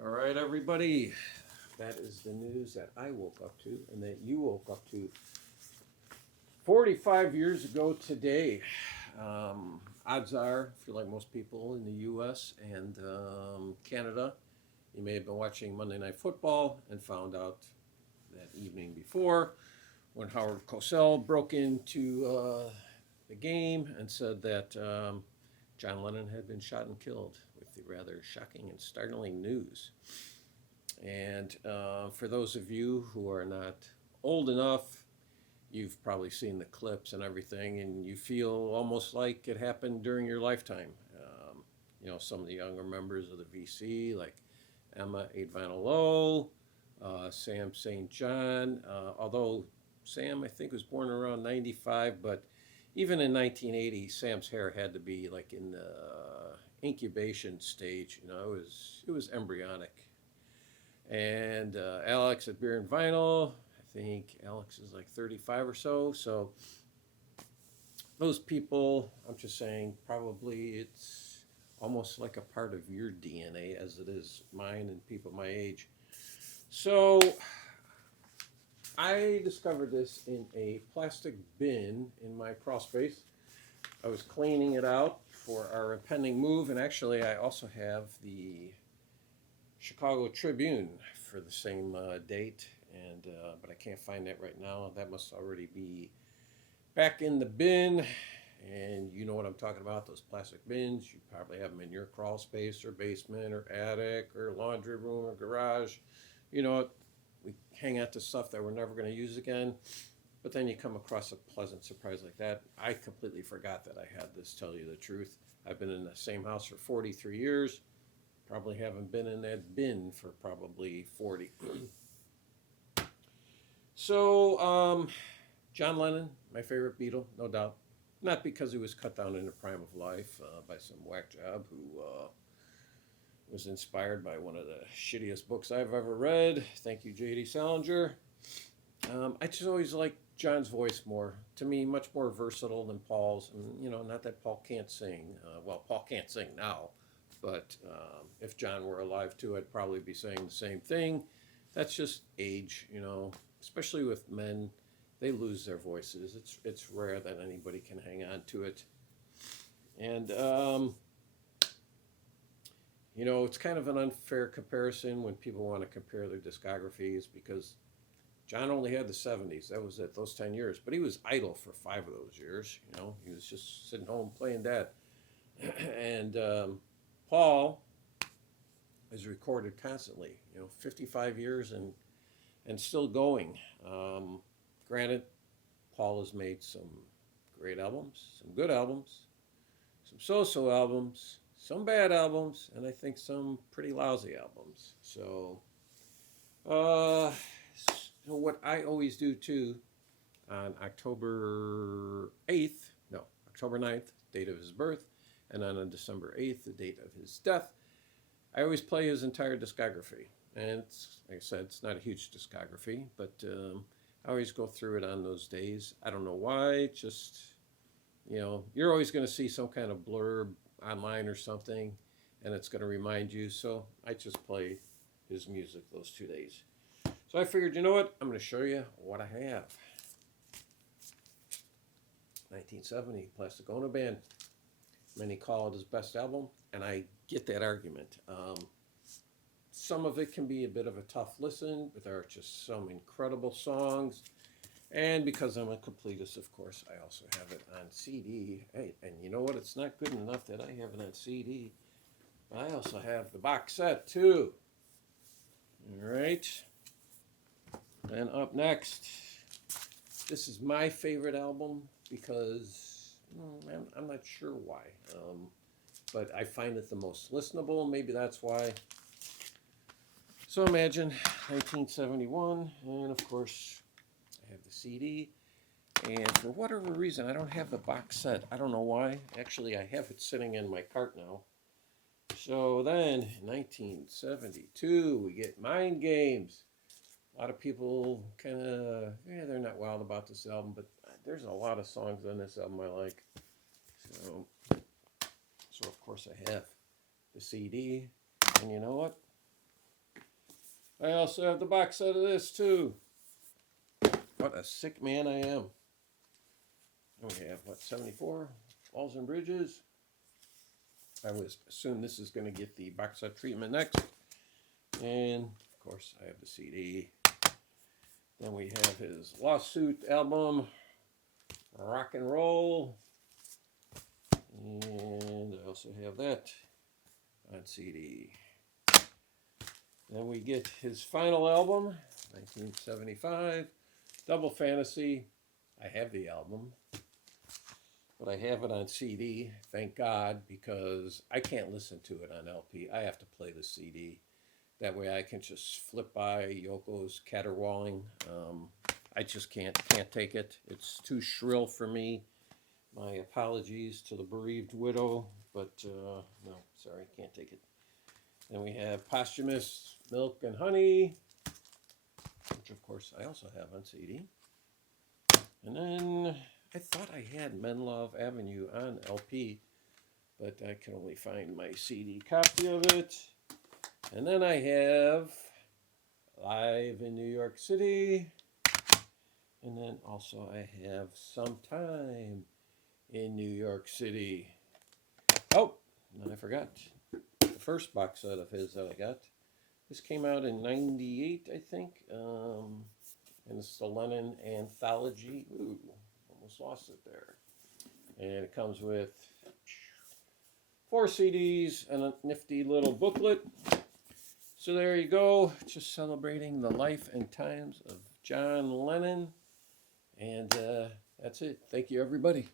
All right, everybody. That is the news that I woke up to and that you woke up to 45 years ago today. Odds are, if you're like most people in the U.S. and Canada, you may have been watching Monday Night Football and found out that evening before when Howard Cosell broke into the game and said that John Lennon had been shot and killed with the rather shocking and startling news. And for those of you who are not old enough, you've probably seen the clips and everything, and you feel almost like it happened during your lifetime. Some of the younger members of the VC, like Emma Advanalo, Sam St. John, although Sam, I think, was born around 95, but even in 1980, Sam's hair had to be like in the incubation stage. It was embryonic. And Alex at Beer and Vinyl, I think Alex is like 35 or so. So those people, I'm just saying, probably it's almost like a part of your DNA as it is mine and people my age. So I discovered this in a plastic bin in my crawl space. I was cleaning it out for our impending move, and actually I also have the Chicago Tribune for the same date, and but I can't find that right now. That must already be back in the bin, and you know what I'm talking about, those plastic bins. You probably have them in your crawl space or basement or attic or laundry room or garage. You know, we hang out to stuff that we're never going to use again, but then you come across a pleasant surprise like that. I completely forgot that I had this, tell you the truth. I've been in the same house for 43 years. Probably haven't been in that bin for probably 40. So, John Lennon, my favorite Beatle, no doubt. Not because he was cut down in the prime of life by some whack job who was inspired by one of the shittiest books I've ever read. Thank you, J.D. Salinger. I just always liked John's voice more. To me, much more versatile than Paul's. And, not that Paul can't sing. Paul can't sing now. But if John were alive too, I'd probably be saying the same thing. That's just age, especially with men. They lose their voices. It's rare that anybody can hang on to it. And, it's kind of an unfair comparison when people want to compare their discographies because John only had the 70s. That was it, those 10 years. But he was idle for 5 of those years. He was just sitting home playing that. And Paul is recorded constantly, 55 years and still going. Granted, Paul has made some great albums, some good albums, some so-so albums, some bad albums, and I think some pretty lousy albums. So what I always do too, on October 9th, date of his birth, and then on December 8th, the date of his death, I always play his entire discography. And like I said, it's not a huge discography, but I always go through it on those days. I don't know why, just, you're always going to see some kind of blurb online or something, and it's going to remind you. So I just play his music those 2 days. So I figured, you know what? I'm going to show you what I have. 1970, Plastic Ono Band. Many call it his best album, and I get that argument. Some of it can be a bit of a tough listen, but there are just some incredible songs. And because I'm a completist, of course, I also have it on CD. Hey, and you know what? It's not good enough that I have it on CD. I also have the box set, too. All right. And up next, this is my favorite album because I'm not sure why. But I find it the most listenable. Maybe that's why. So imagine 1971, and of course, I have the CD. And for whatever reason, I don't have the box set. I don't know why. Actually, I have it sitting in my cart now. So then, 1972, we get Mind Games. A lot of people kind of, they're not wild about this album, but there's a lot of songs on this album I like. So of course I have the CD, and you know what? I also have the box set of this too. What a sick man I am. And we have, what, 74 Walls and Bridges. I would assume this is going to get the box set treatment next. And, of course, I have the CD. Then we have his Lawsuit album, Rock and Roll. And I also have that on CD. Then we get his final album, 1975, Double Fantasy. I have the album, but I have it on CD, thank God, because I can't listen to it on LP. I have to play the CD. That way I can just flip by Yoko's caterwauling. I just can't take it. It's too shrill for me. My apologies to the bereaved widow, but no, sorry, can't take it. Then we have Posthumous Milk and Honey, which of course I also have on CD. And then I thought I had Men Love Avenue on LP, but I can only find my CD copy of it. And then I have Live in New York City. And then also I have Sometime in New York City. Oh, and I forgot the first box set of his that I got. This came out in '98, I think. And it's the Lennon Anthology. Ooh, almost lost it there. And it comes with 4 CDs and a nifty little booklet. So there you go, just celebrating the life and times of John Lennon. And that's it. Thank you, everybody.